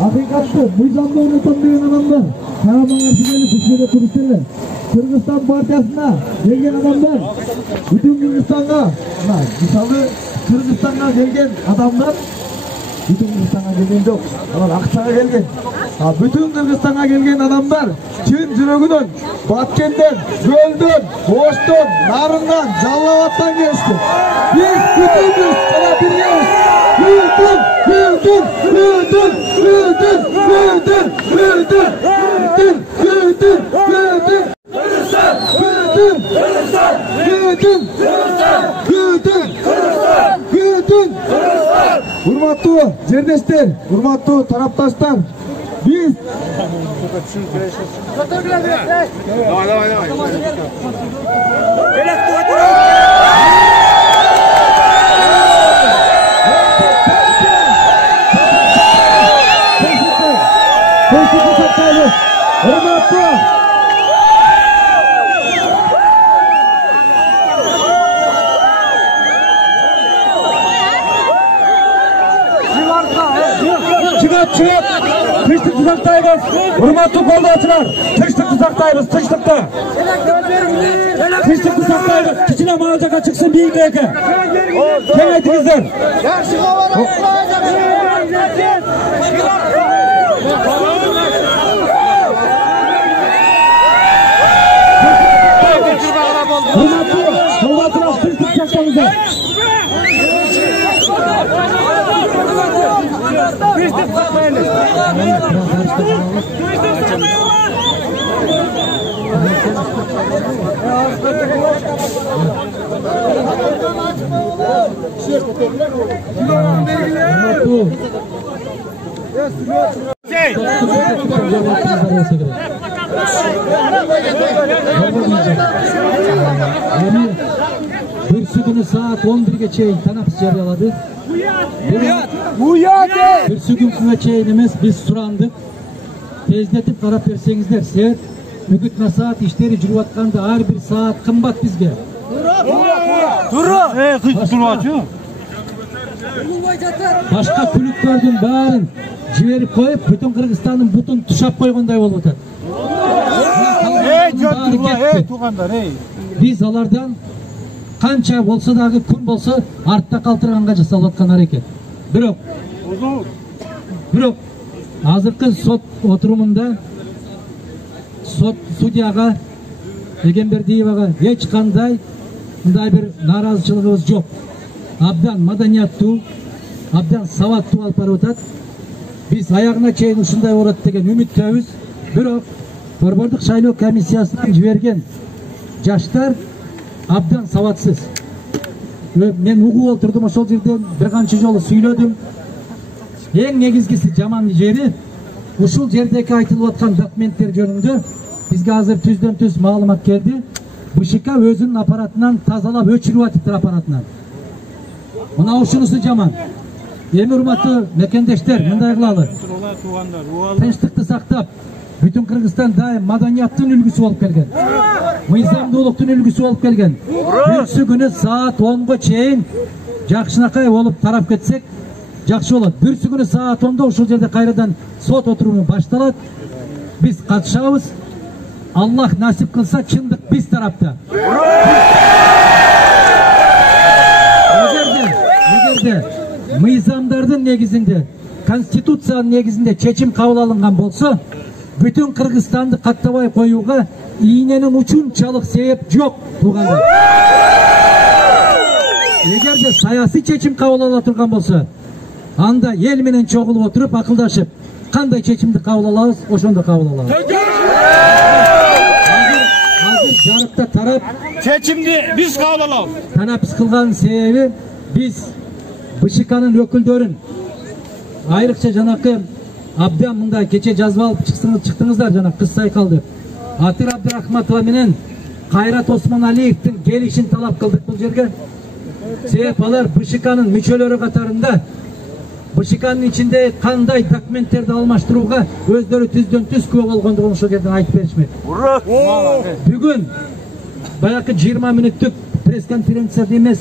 Hakikatli mizanda unutilmayan adamlar Karabağ Arsenali Türkiye'de turistlerle Kırgızistan Partiyası'na gelgen adamlar bütün Kırgızistan'a misalı Kırgızistan'a gelgen adamlar bütün Kırgızistan'a gelgen yok. Onlar Akça'ya gelgen. Bütün Kırgızistan'a gelgen adamlar Çin Cürögü'den, Batkent'ten, Göl'den, Oğuz'dan, Narın'dan, Callavat'tan geçti. Biz bütün Kırgızistan'a birgeyiz. Hurmatlı жердештер, hurmatlı taraftaşlar, biz çıkıp tıştıklı saktayız. Hurmatlı koldaçılar, tıştıklı saktayız, tıştıklı. Tıştıklı saktayız. Kiçine mağazaga çıksın bir iki. Kengaytınızlar. Hurmatlı koldaçılar, tıştıklı saktayız. Bir günü saat 11'e çeyin tanapız jarıyaladı. Bir gün küme çeyinimiz biz surandık. Tezdetip karap versengizler ser. Mügütme saat işleri jürüvatkanda her bir saat kımbat bizge. Başka külüklerden bağırın jiberip koyup bütün Kırgızistan'ın butun tuşap koygunday olup otar. Biz alardan kança bolsa dagı kun bolsa artta kaldırganга жасалып аткан hareket. Бирок азыркы сот отурумунда сот судьяга Эгембердиевага эч кандай мындай бир нааразычылыгыбыз жок. Абдан маданияттуу, абдан сабаттуу алып барып атат. Биз аягына чейин ушундай болот деген үмүттөбүз. Бирок Борбордук шайлоо комиссиясынан жиберген жаштар абдан сабатсыз. Мен угуп отурдум ошол жерден бир канча жолу сүйлөдүм. Эң негизгиси жаман жери ушул жердеги айтылып аткан документтер жөнүндө бизге азыр түздөн-түз маалымат келди. БШК өзүнүн аппаратынан тазалап өчүрүп атыптыр аппаратынан. Мына ушунусу жаман. Эми урматтуу мекендештер, мындай кылалы. Тынчтыкты сактап, бүтүн Кыргызстан дайым маданияттын үлгүсү болуп келген. Мыйзамдуулуктун үлгүсү болуп келген. Бүрсү күнү саат 10го чейин жакшынакай болуп тарап кетсек жакшы болот. Бүрсү күнү саат 10до ушул жерде кайрадан сот отуруму башталат. Биз катышабыз. Аллах насип кылса чындык биз тарапта. Эгерде мыйзамдардын негизинде, конституциянын негизинде чечим кабыл алынган болсо, бүтүн Кыргызстанды каттабай коюуга ийненин учунчалык себеп жок туугандар. Эгерде саясий чечим кабыл ала турган болсо, анда эл менен чогулуп отуруп акылдашып, кандай чечимди кабыл алабыз, ошондо кабыл алабыз. Азыр жарыкта тарап чечимди биз кабыл алабыз. Танапыс кылганын себеби биз БШКнын өкүлдөрүн айрыкча жанакы абдан мындай кече жазып алып чыктыңыздар жана кыз сайкалды. Атыр Абдырахматова менен Кайрат Осмоналиевдин келишин талап кылдык бул жерге. Себеп алар БШКнын мүчөлөрү катарында Бышыканын içinde кандай документтерди алмаштырууга өздөрү түздөн түз күбө болгондугун ошол жерден айтып беришмек. Бүгүн баягы 20 мүнөттүк пресс-конференцияда эмес,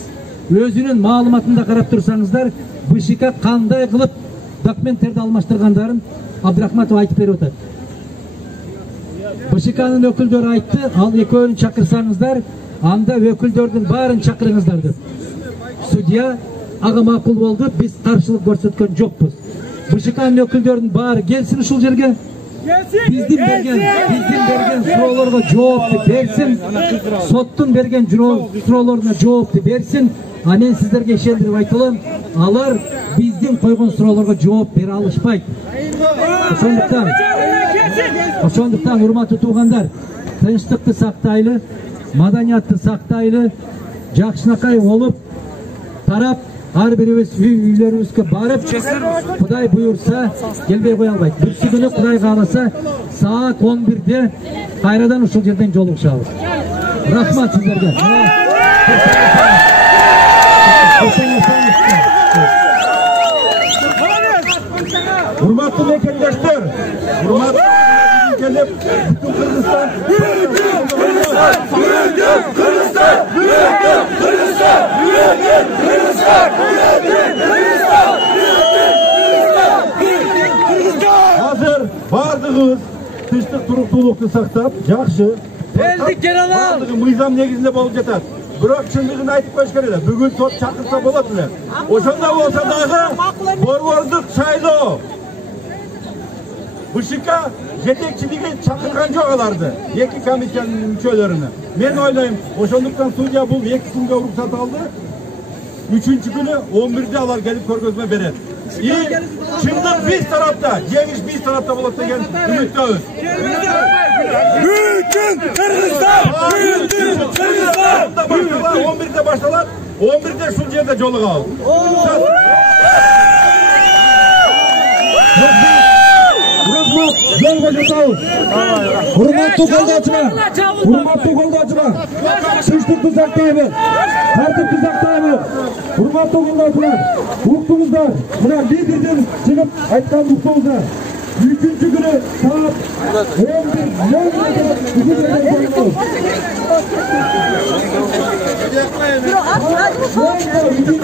өзүнүн маалыматында карап турсаңыздар, БШК кандай кылып документтерди алмаштыргандарын Абдрахматов айтып берип атат. БШКнын өкүлдөрү айтты, ал экөөнү чакырсаңыздар, анда өкүлдөрдүн баарын чакырыңыздар деп. Судья ага макул болду, биз каршылык көрсөткөн жокпуз. БШКнын өкүлдөрүнүн баары келсин ушул жерге. Биздин берген суроолорго жоопту берсин. Соттун берген суроолоруна жоопту берсин. А мен сиздерге ишендирип айтылам, алар биздин койгон суроолорго жооп бере алышпайт. Ошондуктан урматтуу туугандар, тынчтыкты сактайлы, маданиятты сактайлы, жакшынакай болуп тарап, ар бирибиз үйлөрүбүзгө барып, Кудай буйрса келбей кое албайт. Бүрсү күнү Кудай кааласа саат 11-де кайрадан ушул жерден жолугушабыз. Рахмат сиздерге. Урматтуу мекендештер, урматтуу келип, бүтүн Кыргызстан. Азыр бардыгыбыз тынчтык туруктуулукту сактап, жакшы. Элдик Керала. Бардыгы мыйзам негизинде болуп жатат. Бирок чындыгын айтып коюш керек. Бүгүн сот чакырса болот эле. Ошондо болсо дагы борбордук шайлоо. БШК жетекчилиги чакырган жок аларды. Эки комиссиянын мүчөлөрүнө. Мен ойлойм, ошондуктан судья бул 2 күнгө уруксат алды. 3-чү күнү 11-де алар келип көргөзмө берет. Чындык биз тарапта, жеңиш биз тарапта болот деген үмүттөбүз. Бүтүн Кыргызстан! Бүтүн Кыргызстан! 11-де башталат, 11-де ушул жерде жолугабыз. Жолго жатабыз. Урматтуу колдоочулар, тынчтыкты сактайбыз, тартипти сактайбыз. Урматтуу колдоочулар, уктуңуздар, мына лидерден чыгып айткан уктуңуздар. 3-чү күнү саат 11:00